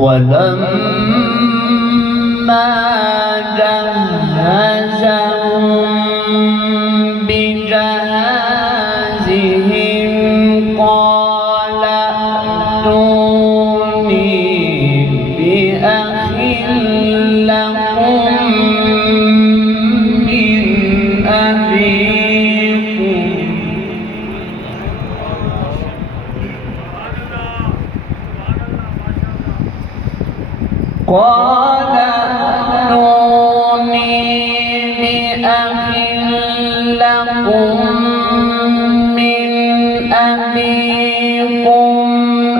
ولما جهزهم بجهازهم قال ائتوني بأخ لكم من أبيكم قال ائتوني بأخ لكم من أبيكم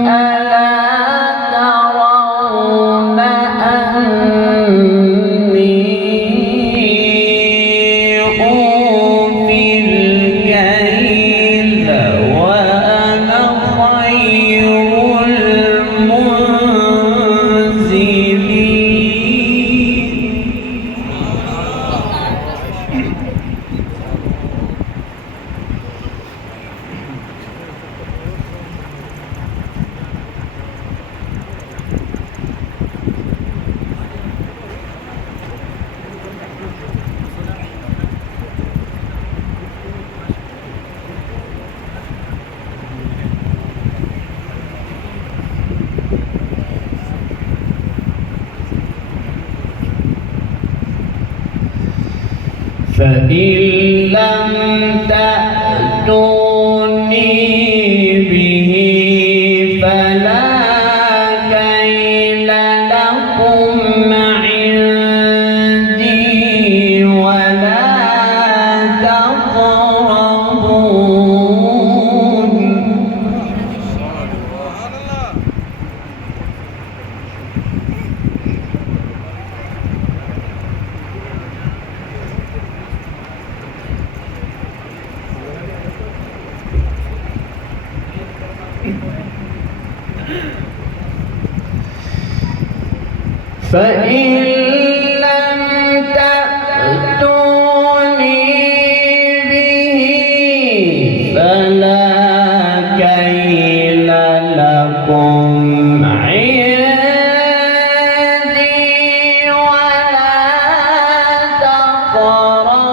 ألا ترون أني أوفي الكيل وأنا خير فإن لم تأتوني به فلا كيل لكم عندي ولا تقربون فإن لم تأتوني به فلا كيل لكم عندي ولا تقربون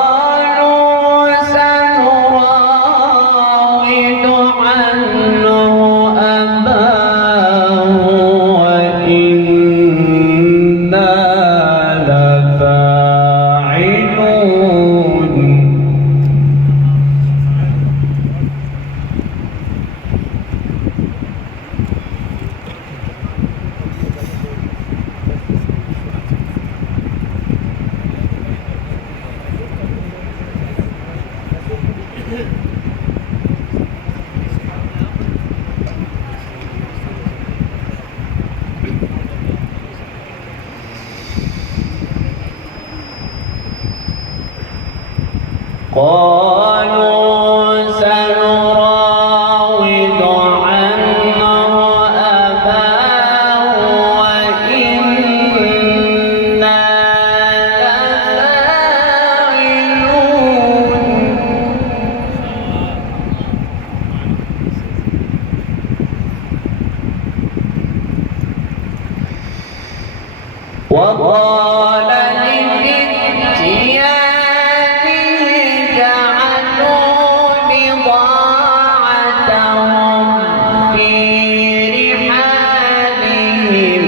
قالوا سنراود عنه أباه وإنا لفاعلون قالوا سنراود عنه أباه وإنا لفاعلون وقال لفتيانه جعلوا بضاعتهم في رحالهم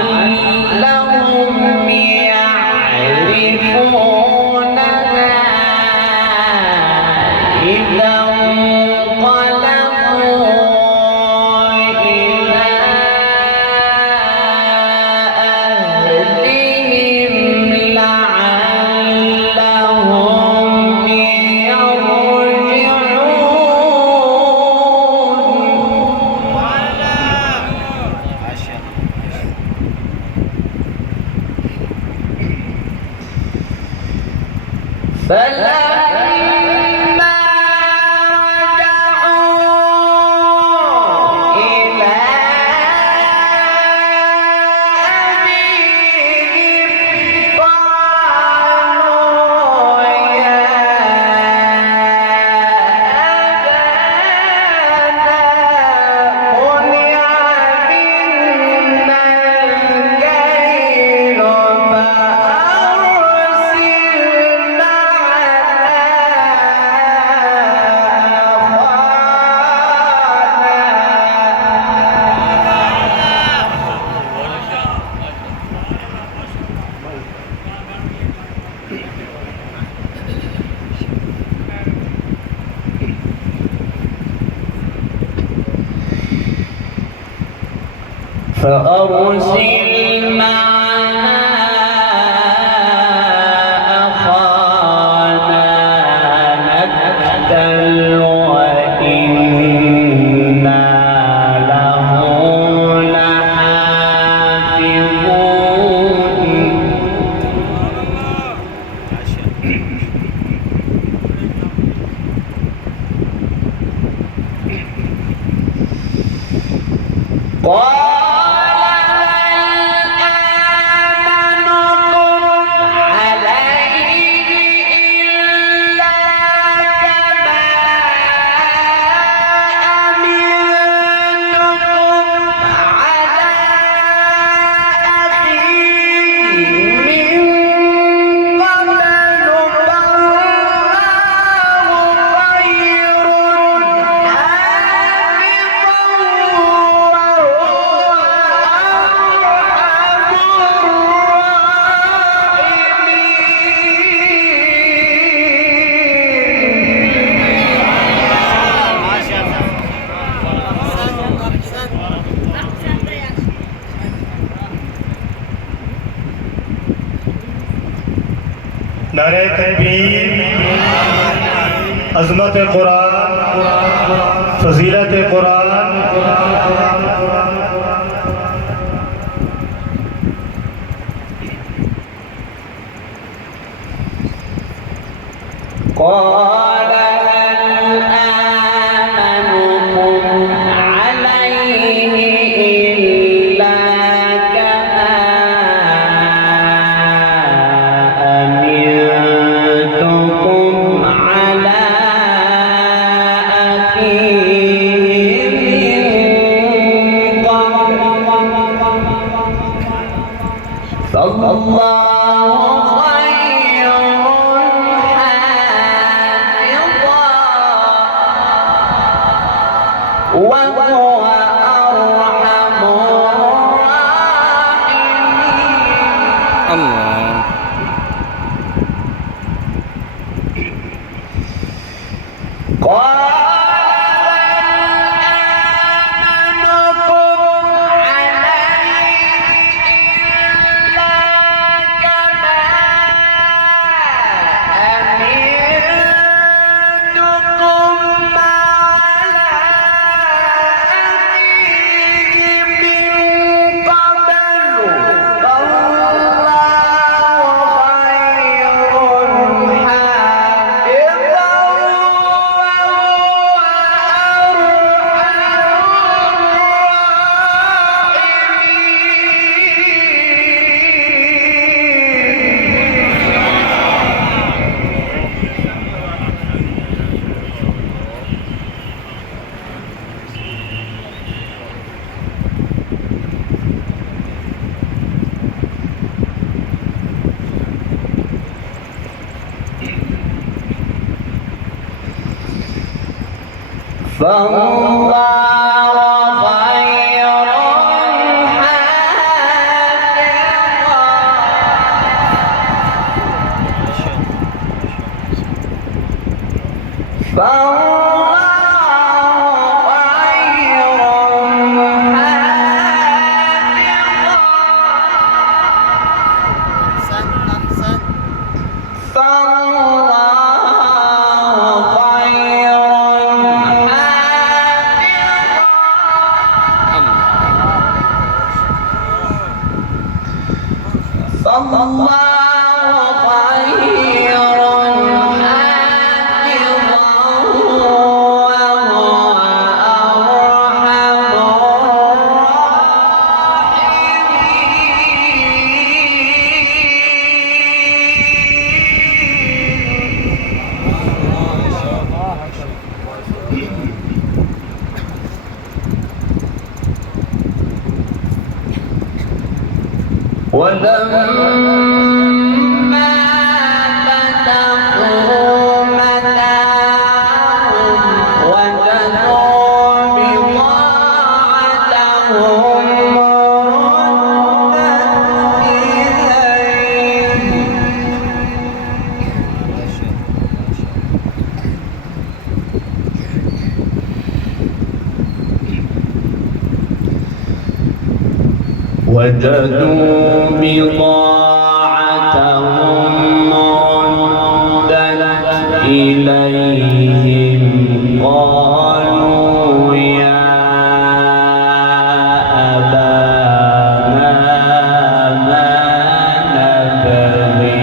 لعلهم يعرفونها إذا انقلبوا إلى أهلهم لعلهم يرجعون فأرسل معنا أخانا نكتل وإنا له لحافظون. नारे तकबीर, अज़मत कुरान, फजीलत कुरान। قال هل آمنكم عليه إلا كما أمنتكم على أخيه من قبل فالله خير وهو أرحم الراحمين. الله. فالله خير حافظا. فالله خير حافظا. فالله خير ولما فتحوا متاعهم وجدوا بضاعتهم ردت إليهم قالوا يا أبانا ما نبغي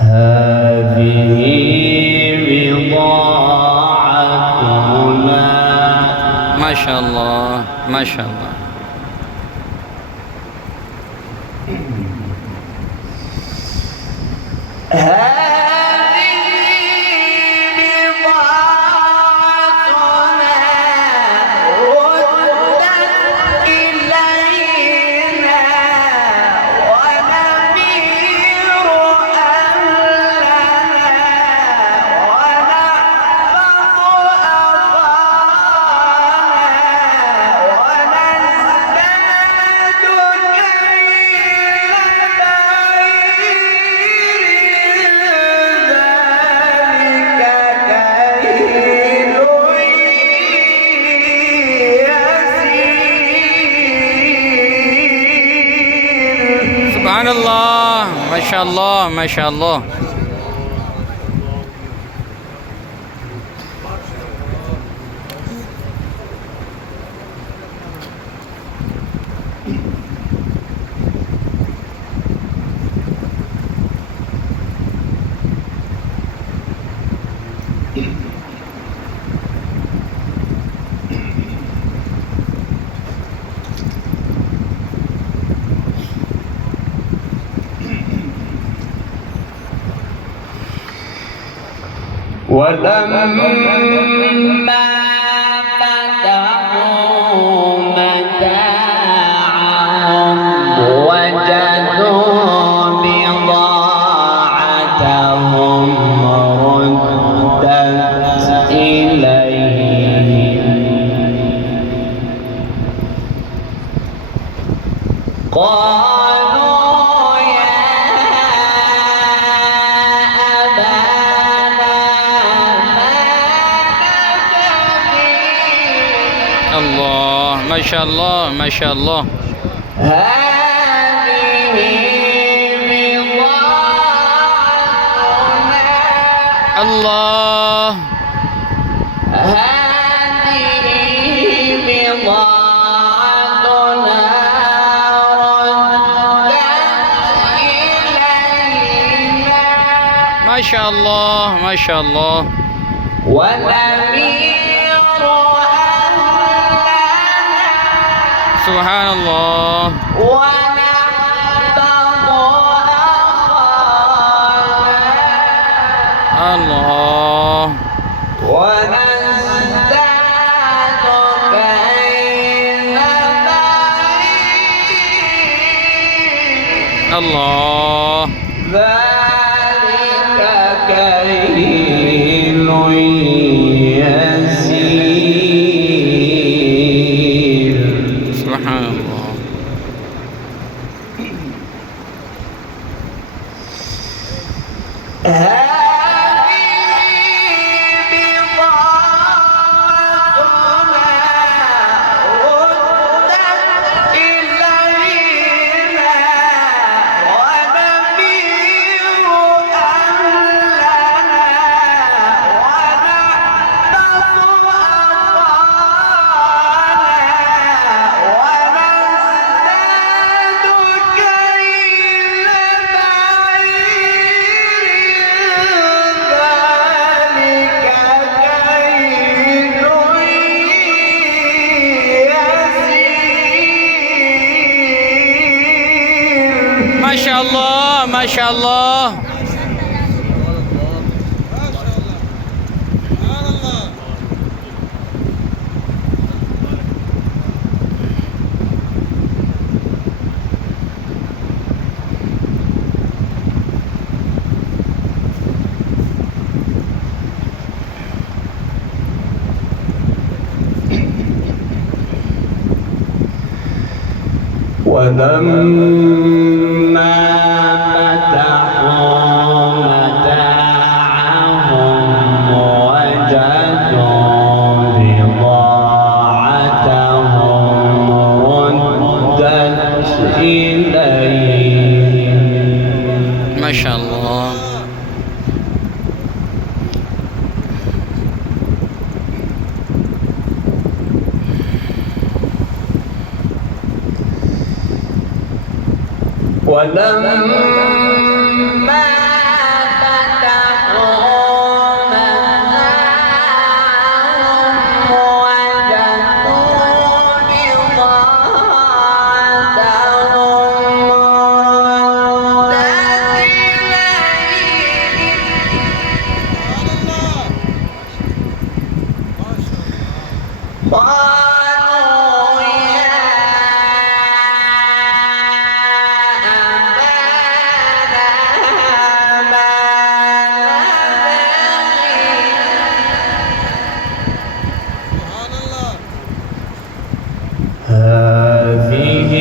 هذه بضاعتنا ما شاء الله ما شاء الله. سبحان الله ما شاء الله ما شاء الله. ولما فتحوا متاعهم وجدوا بضاعتهم ردت إليهم قالوا يا أبانا ما نبغي الله ما شاء الله ما شاء الله. هذه بضاعتنا الله هذه بضاعتنا ردت إلينا ما شاء الله ما شاء الله. ونمير أهلنا سبحان الله ونحفظ أخانا الله ونزداد كيل بعيد الله ذلك كيل يسير. سبحان الله. ما شاء الله ما شاء الله. ولما فتحوا متاعهم وجدوا بضاعتهم ردت إليهم ما شاء الله. ولما فتحوا متاعهم وجدوا بضاعتهم ردت إليهم قالوا يا هذه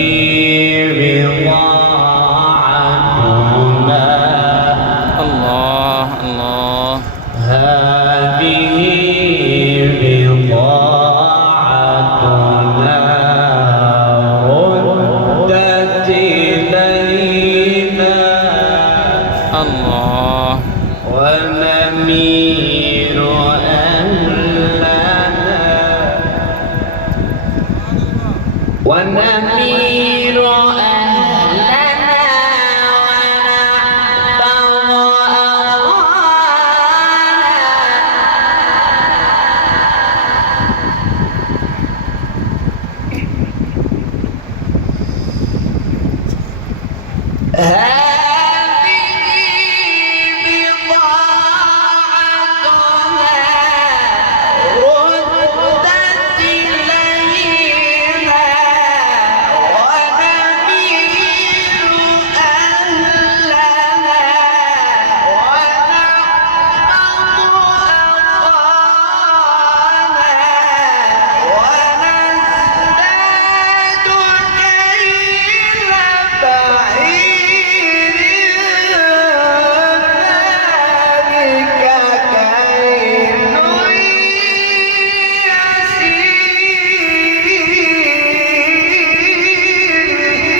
بضاعتنا الله الله. هذه بضاعتنا ردت إلينا الله. ونمير أهلنا ونمير أهلنا ونحفظ أخانا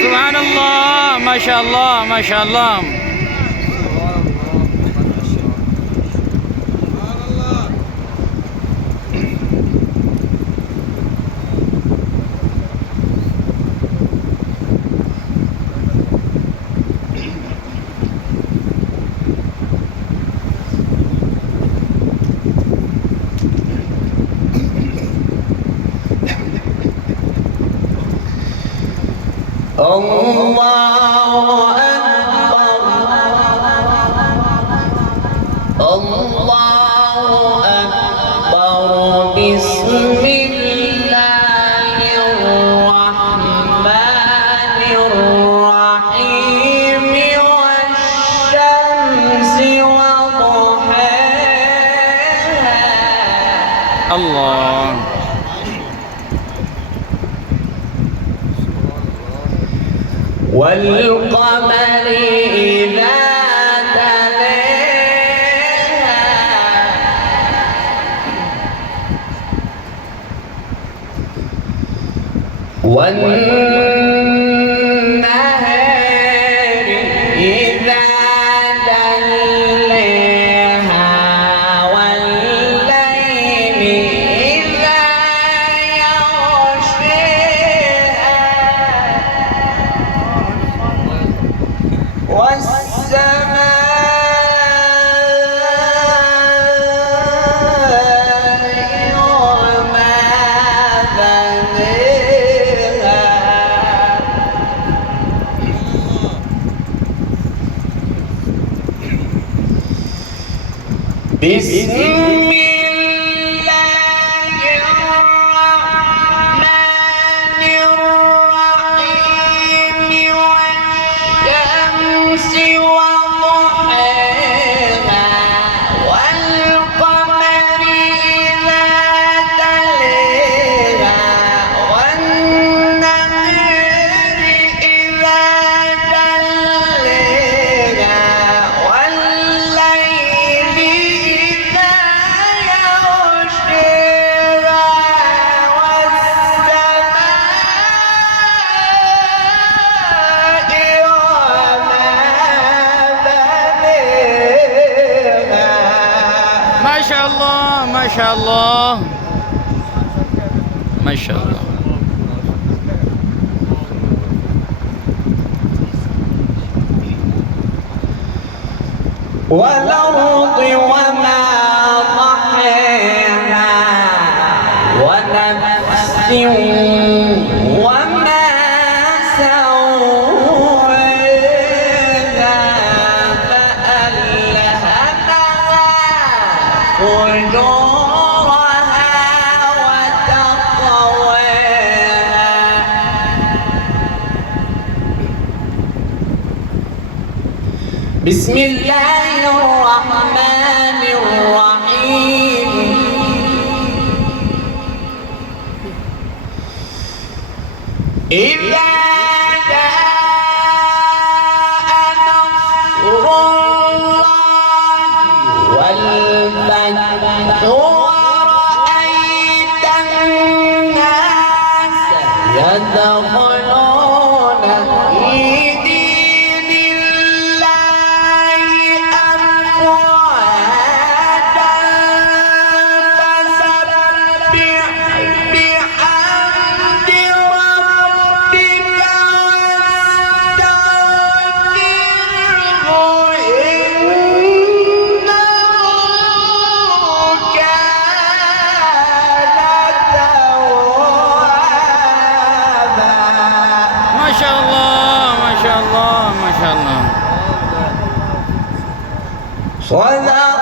سبحان الله. ما شاء الله ما شاء الله. الله أكبر الله أكبر بسم الله الرحمن الرحيم والشمس وضحاها الله. والقمر إذا تلاها والنهار إذا جلاها والليل إذا يغشاها والسماء وما بناها بسم الله الرحمن الرحيم والشمس وضحاها والقمر إذا تلاها والنهار إذا ما شاء الله ما شاء الله. والأرض وما طحاها ونفس وما سواها فألهمها فجورها وتقواها. بسم الله الرحمن الرحيم. إذا جاء نصر الله والفتح ورأيت الناس يدخلون في دين الله أفواجا فسبح بحمد ربك واستغفره إنه كان توابا. ما شاء الله ما شاء الله. صدق